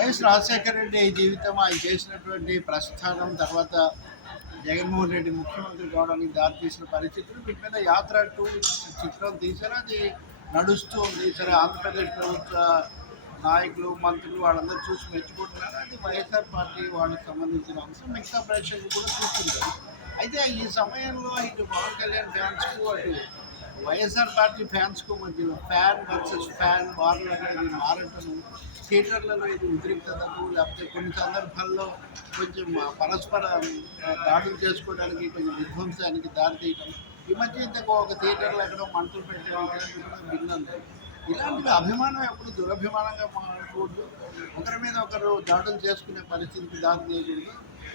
YS Rajasekhara Reddy జీవితం ఆయన చేసినటువంటి ప్రస్థానం తర్వాత జగన్మోహన్ రెడ్డి ముఖ్యమంత్రి కావడానికి దారితీసిన పరిస్థితులు వీటి మీద యాత్ర టూ చిత్రం తీశారు. అది నడుస్తూ ఉంది. సరే ఆంధ్రప్రదేశ్ ప్రభుత్వ నాయకులు మంత్రులు వాళ్ళందరూ చూసి మెచ్చుకుంటున్నారు. అది వైఎస్ఆర్ పార్టీ వాళ్ళకి సంబంధించిన అంశం. మిగతా ప్రేక్షకులు కూడా చూస్తున్నారు. అయితే ఈ సమయంలో ఇటు పవన్ కళ్యాణ్ ఫ్యాన్స్కు అటు వైఎస్ఆర్ పార్టీ ఫ్యాన్స్కు మధ్య ఫ్యాన్ వర్సెస్ ఫ్యాన్ వార్లు అనేది మారటము థియేటర్లలో ఇది ఉద్రిక్తతకు లేకపోతే కొన్ని సందర్భాల్లో కొంచెం పరస్పర దాడులు చేసుకోవడానికి కొంచెం విధ్వంసానికి దారితీయటం. ఈ మధ్య ఇంతకు ఒక థియేటర్లో ఎక్కడో మంటలు పెట్టడం ఇలాంటివి విన్నాను ఇలాంటివి అభిమానం ఎప్పుడు దురభిమానంగా మారకూడదు. ఒకరి మీద ఒకరు దాడులు చేసుకునే పరిస్థితికి దారి తీయకూడదు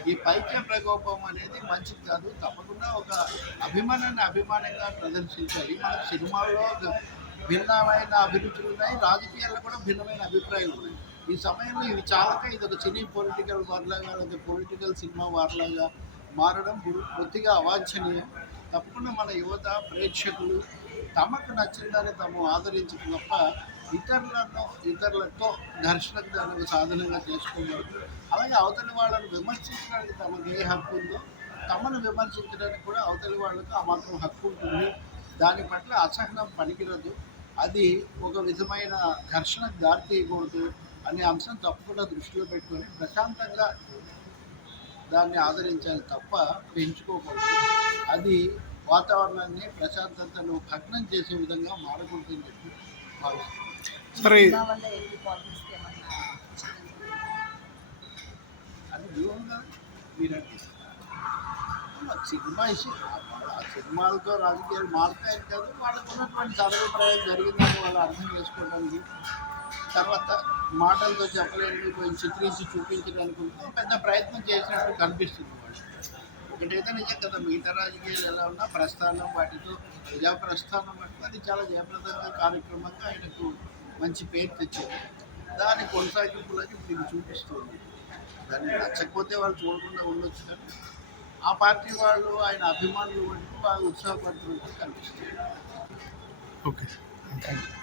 ఈ పైత్య ప్రకోపం అనేది మంచిది కాదు. తప్పకుండా ఒక అభిమానాన్ని అభిమానంగా ప్రదర్శించాలి. మన సినిమాల్లో ఒక భిన్నమైన అభిరుచులు ఉన్నాయి. రాజకీయాల్లో కూడా భిన్నమైన అభిప్రాయాలు ఉన్నాయి. ఈ సమయంలో ఇవి చాలక ఇది ఒక సినీ పొలిటికల్ వార్లాగా లేదా పొలిటికల్ సినిమా వార్లాగా మారడం పు- పూర్తిగా అవాంఛనీయం. తప్పకుండా మన యువత ప్రేక్షకులు తమకు నచ్చిన దాన్ని తాము ఆదరించిన తప్ప ఇతరులను ఇతరులతో ఘర్షణకు దానికి సాధనంగా చేసుకున్నారు అలాగే అవతలి వాళ్ళను విమర్శించడానికి తమకు ఏ హక్కు ఉందో తమను విమర్శించడానికి కూడా అవతలి వాళ్ళకు ఆ మాత్రం హక్కు ఉంటుంది. దాని పట్ల అసహనం పనికిరదు. అది ఒక విధమైన ఘర్షణకు దారితీయకూడదు అనే అంశం తప్పకుండా దృష్టిలో పెట్టుకొని ప్రశాంతంగా దాన్ని ఆదరించాలి తప్ప పెంచుకోకూడదు. అది వాతావరణాన్ని ప్రశాంతతను భగ్నం చేసే విధంగా మారకూడదని చెప్పి భావిస్తున్నాను. సరే. సినిమా అది వ్యూహంగా ఆ సినిమాలతో రాజకీయాలు మారుతాయని కాదు వాళ్ళకు ఉన్నటువంటి సదభిప్రాయం జరిగిందని వాళ్ళు అర్థం చేసుకోవడానికి తర్వాత మాటలతో చెప్పలేని కొంచెం చిత్రించి చూపించడానికి పెద్ద ప్రయత్నం చేసినట్టు కనిపిస్తుంది వాళ్ళు. ఒకటైతే నిజం కదా మిగతా రాజకీయాలు ఎలా ఉన్నా ప్రస్థానం వాటితో ప్రజా ప్రస్థానం అంటే అది చాలా జయప్రదమైన కార్యక్రమంగా ఆయనకు మంచి పేరు తెచ్చింది. దాని కొనసాగింపులకి మీకు చూపిస్తుంది. దాన్ని నచ్చకపోతే వాళ్ళు చూడకుండా ఉండొచ్చు కానీ ఆ పార్టీ వాళ్ళు ఆయన అభిమానులు వంటి బాగా ఉత్సాహపడుతున్నట్టు కనిపిస్తుంది. ఓకే. Thank you